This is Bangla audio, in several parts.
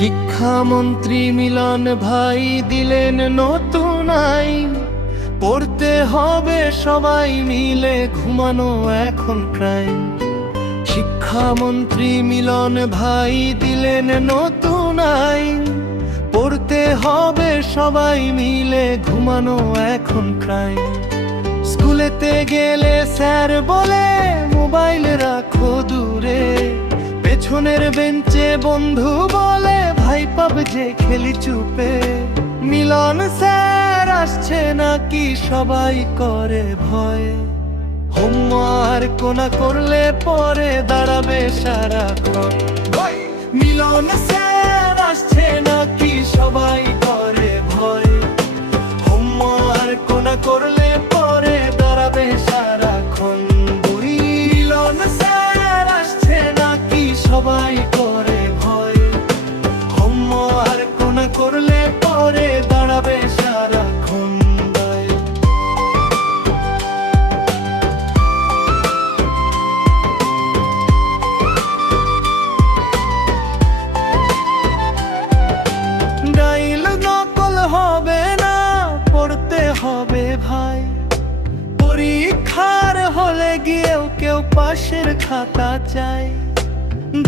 শিক্ষামন্ত্রী মিলন ভাই দিলেন নতুন আইন, পড়তে হবে সবাই মিলে, ঘুমানো এখন ক্রাইম। শিক্ষামন্ত্রী মিলন ভাই দিলেন নতুন আইন, পড়তে হবে সবাই মিলে, ঘুমানো এখন ক্রাইম। স্কুলেতে গেলে স্যার বলে মোবাইল রাখো দূরে, পেছনের বেঞ্চে বন্ধু বলে ভাই পাবজে খেলি চুপে। মিলন স্যার আসছে নাকি সবাই করে ভয়, হোমওয়ার্ক না করলে পরে দাঁড়াবে সারাক্ষণ। মিলন স্যার আসছে নাকি সবাই করে ভয়, হোমওয়ার্ক না করলে পরে দাঁড়াবে সারাক্ষণ। মিলন স্যার আসছে নাকি সবাই করে ভয়, হোমওয়ার্ক না করলে পরে দাঁড়াবে সারাক্ষণ। ডাইল নকল হবে না, পড়তে হবে ভাই, পরীক্ষার হলে গিয়েও কেউ পাশের খাতা চাই।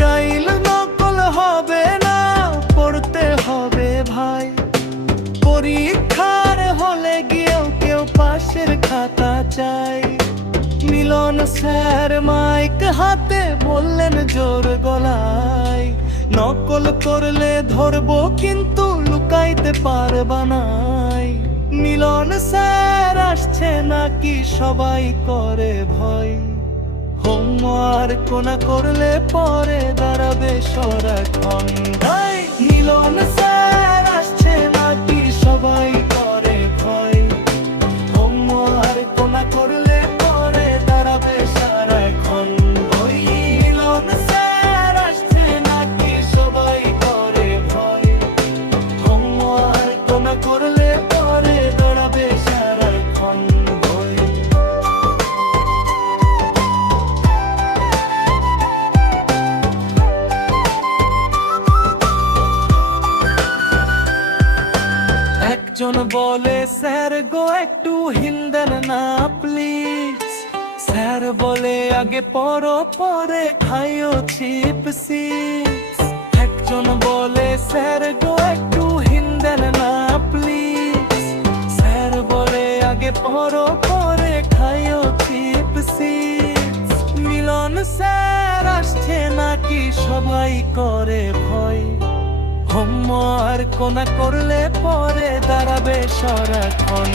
ডাইল নকল হবে না, পড়তে হবে ভাই, পরীক্ষার হলে গিয়েও কেউ পাশের খাতা চাই। মিলন স্যার মাইক হাতে বললেন জোর গলায়, নকল করলে ধরবো কিন্তু লুকাইতে পারবা নাই। মিলন স্যার আসছে নাকি সবাই করে ভয়, হোমওয়ার্ক না করলে পরে দাঁড়াবে সারাক্ষণ। মিলন স্যার আসছে নাকি সবাই করে ভয়, হোমওয়ার্ক না করলে পরে দাঁড়াবে সারাক্ষণ। মিলন স্যার আসছে নাকি সবাই করে ভয়, হোমওয়ার্ক না করলে পরে দাঁড়াবে সারাক্ষণ। একজন বলে স্যার গো একটু হিন্দেন না প্লিজ, স্যার বলে আগে পড়ো পরে খাইও চিপসি। একজন বলে স্যার গো একটু হিন্দেন না প্লিজ, স্যার বলে আগে পড়ো পরে খাইও চিপসি। মিলন স্যার আসছে নাকি সবাই করে ভয়, হোমওয়ার্ক না করলে পরে দাঁড়াবে সারাক্ষণ।